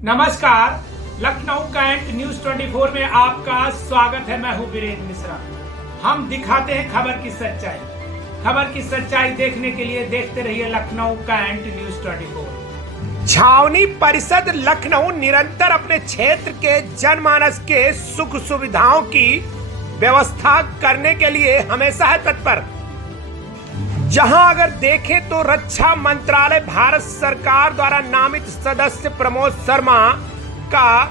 नमस्कार, Lucknow cantt news 24 में आपका स्वागत है। मैं हूं वीरेंद्र मिश्रा। हम दिखाते हैं खबर की सच्चाई। खबर की सच्चाई देखने के लिए देखते रहिए लखनऊ कैंट न्यूज 24। छावनी परिषद लखनऊ निरंतर अपने क्षेत्र के जनमानस के सुख सुविधाओं की व्यवस्था करने के लिए हमेशा है तत्पर। जहां अगर देखें तो रक्षा मंत्रालय भारत सरकार द्वारा नामित सदस्य प्रमोद शर्मा का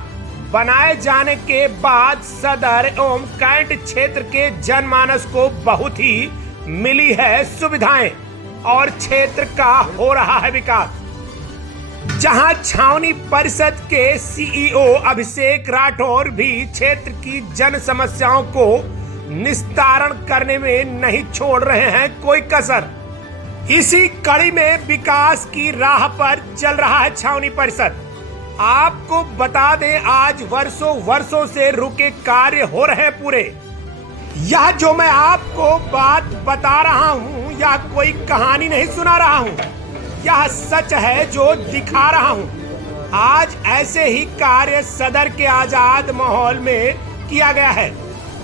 बनाए जाने के बाद सदर एवं कैंट क्षेत्र के जनमानस को बहुत ही मिली है सुविधाएं और क्षेत्र का हो रहा है विकास। जहां छावनी परिषद के सीईओ अभिषेक राठौर भी क्षेत्र की जन समस्याओं को निस्तारण करने में नहीं छोड़ रहे हैं कोई कसर। इसी कड़ी में विकास की राह पर चल रहा है छावनी परिषद। आपको बता दें, आज वर्षों से रुके कार्य हो रहे हैं पूरे। यह जो मैं आपको बात बता रहा हूं, यह कोई कहानी नहीं सुना रहा हूं, यह सच है जो दिखा रहा हूं। आज ऐसे ही कार्य सदर के आजाद माहौल में किया गया है,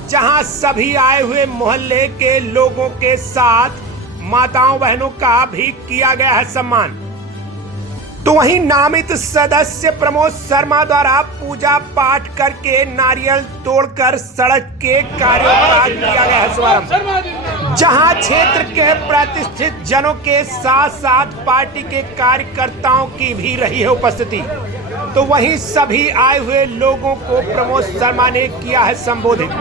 जहां सभी आए हुए मोहल्ले के लोगों के साथ माताओं बहनों का भी किया गया है सम्मान। तो वहीं नामित सदस्य प्रमोद शर्मा द्वारा पूजा पाठ करके नारियल तोड़कर सड़क के कार्यों का किया गया है शुभारंभ। जहां क्षेत्र के प्रतिष्ठित जनों के साथ साथ पार्टी के कार्यकर्ताओं की भी रही है उपस्थिति। तो वहीं सभी आए हुए लोगों को प्रमोद शर्मा ने किया है संबोधित।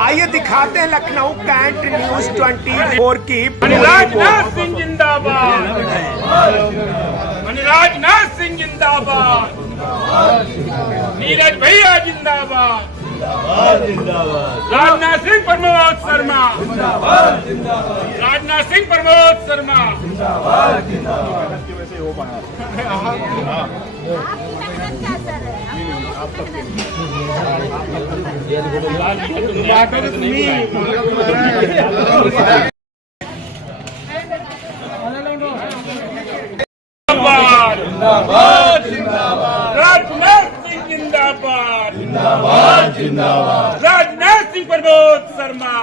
आइए दिखाते हैं लखनऊ कैंट न्यूज 24 की राजनाथ सिंह जिंदाबाद, राजनाथ सिंह जिंदाबाद, नीरज भैया जिंदाबाद, राजनाथ सिंह प्रमोद शर्मा, राजनाथ सिंह प्रमोद शर्मा। राजनाथ सिंह जिंदाबाद, राजनाथ सिंह प्रमोद शर्मा,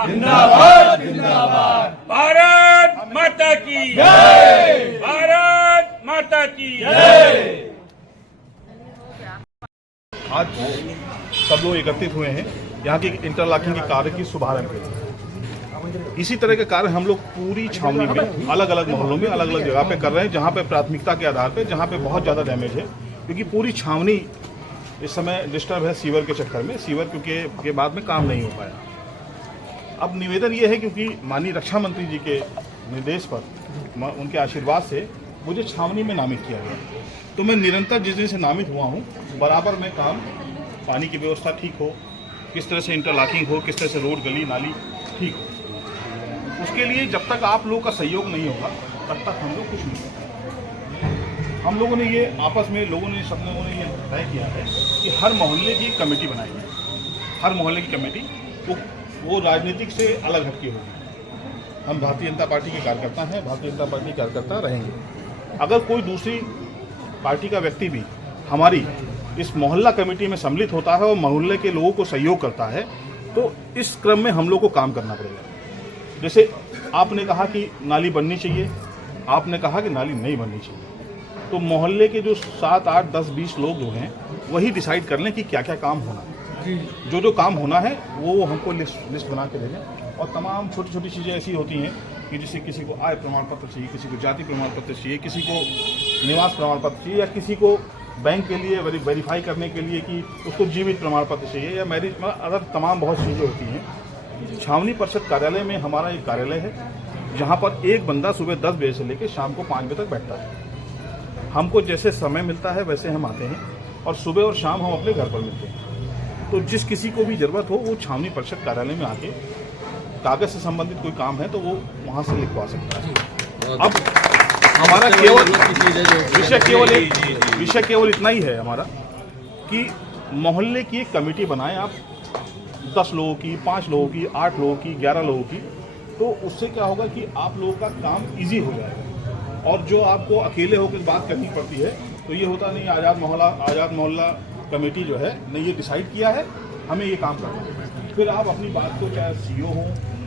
भारत माता की जय, भारत माता की जय। आज सब लोग एकत्रित हुए हैं यहाँ की इंटरलॉकिंग के कार्य की शुभारंभ के लिए। इसी तरह के कार्य हम लोग पूरी छावनी में अलग अलग मोहल्लों में अलग अलग जगह पे कर रहे हैं, जहाँ पे प्राथमिकता के आधार पे, जहाँ पे बहुत ज़्यादा डैमेज है, क्योंकि पूरी छावनी इस समय डिस्टर्ब है सीवर के चक्कर में। सीवर क्योंकि के बाद में काम नहीं हो पाया। अब निवेदन ये है, क्योंकि माननीय रक्षा मंत्री जी के निर्देश पर, उनके आशीर्वाद से मुझे छावनी में नामित किया गया। तो मैं निरंतर जिस दिन से नामित हुआ हूँ, बराबर में काम, पानी की व्यवस्था ठीक हो, किस तरह से इंटरलॉकिंग हो, किस तरह से रोड गली नाली ठीक हो, उसके लिए जब तक आप लोगों का सहयोग नहीं होगा तब तक हम लोग कुछ नहीं करते। हम लोगों ने ये आपस में सब लोगों ने ये तय किया है कि हर मोहल्ले की कमेटी बनाई है। हर मोहल्ले की कमेटी वो राजनीतिक से अलग हटके होगी। हम भारतीय जनता पार्टी के कार्यकर्ता हैं, भारतीय जनता पार्टी के कार्यकर्ता रहेंगे। अगर कोई दूसरी पार्टी का व्यक्ति भी हमारी इस मोहल्ला कमेटी में सम्मिलित होता है और मोहल्ले के लोगों को सहयोग करता है, तो इस क्रम में हम लोग को काम करना पड़ेगा। जैसे आपने कहा कि नाली बननी चाहिए, आपने कहा कि नाली नहीं बननी चाहिए, तो मोहल्ले के जो 7, 8, 10, 20 लोग जो हैं वही डिसाइड कर लें कि क्या क्या काम होना है। जो काम होना है वो हमको लिस्ट बना के दे दें। और तमाम छोटी छोटी चीज़ें ऐसी होती हैं कि जैसे किसी को आय प्रमाण पत्र चाहिए, किसी को जाति प्रमाण पत्र चाहिए, किसी को निवास प्रमाण पत्र चाहिए, या किसी को बैंक के लिए वेरीफाई करने के लिए कि उसको जीवित प्रमाण पत्र चाहिए, या मैरिज, अदर तमाम बहुत चीज़ें होती हैं। छावनी परिषद कार्यालय में हमारा एक कार्यालय है, जहाँ पर एक बंदा सुबह 10 बजे से लेकर शाम को 5 बजे तक बैठता है। हमको जैसे समय मिलता है वैसे हम आते हैं, और सुबह और शाम हम अपने घर पर मिलते हैं। तो जिस किसी को भी ज़रूरत हो वो छावनी परिषद कार्यालय में आके कागज़ से संबंधित कोई काम है तो वो वहाँ से लिखवा सकता है। अब हमारा विषय केवल इतना ही है हमारा कि मोहल्ले की एक कमेटी बनाएं आप, 10 लोगों की, 5 लोगों की, 8 लोगों की, 11 लोगों की। तो उससे क्या होगा कि आप लोगों का काम इजी हो जाएगा। और जो आपको अकेले होकर बात करनी पड़ती है तो ये होता नहीं। आज़ाद मोहल्ला कमेटी जो है ने ये डिसाइड किया है हमें ये काम करना है। फिर आप अपनी बात को चाहे सीईओ हो,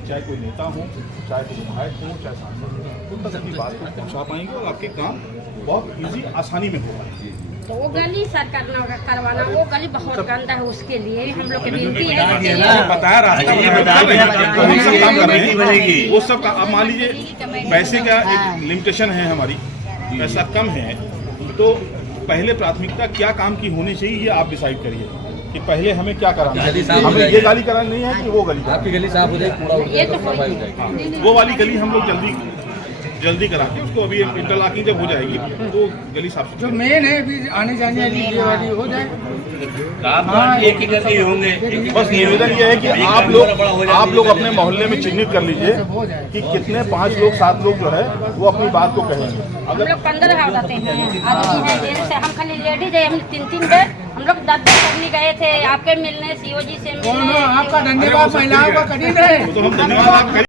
चाहे कोई नेता हो, चाहे कोई विधायक हो, चाहे सांसद हो, उन तक अपनी बात को पहुँचा पाएंगे और आपके काम बहुत ईजी आसानी में हो पाएंगे। तो वो गली सर करवाना, वो गली बहुत गंदा है, उसके लिए हम लोग की विनती है कि बताया रास्ता तो हम सब काम कर रहे हैं। वो सब अब मान लीजिए पैसे का एक लिमिटेशन है हमारी, पैसा कम है, तो पहले प्राथमिकता क्या काम की होनी चाहिए ये आप डिसाइड करिए कि पहले हमें क्या कराना है। हमें ये गली करानी नहीं है कि वो गली, आपकी गली साफ हो जाएगी, कूड़ा ये तो सफाई हो जाएगी। वो वाली गली हम लोग जल्दी करा के उसको, अभी इंटरलॉकिंग जब हो जाएगी तो गली साफ जो मेन है अभी आने जाने वाली ये वाली हो जाए। एक ही गली होंगे। बस निवेदन ये है कि आप लोग अपने मोहल्ले में चिन्हित कर लीजिए कि कितने 5 लोग 7 लोग जो है वो अपनी बात को कहेंगे। हम लोग 15 हो जाते हैं, आदमी है जेंट्स है, हम खाली लेडीज है, हम 3 बेर हम लोग 10 आदमी गए थे आपके मिलने, सीओ जी से मिलने। आपका धन्यवाद महिलाओं का कठिन है। तो हम धन्यवाद आप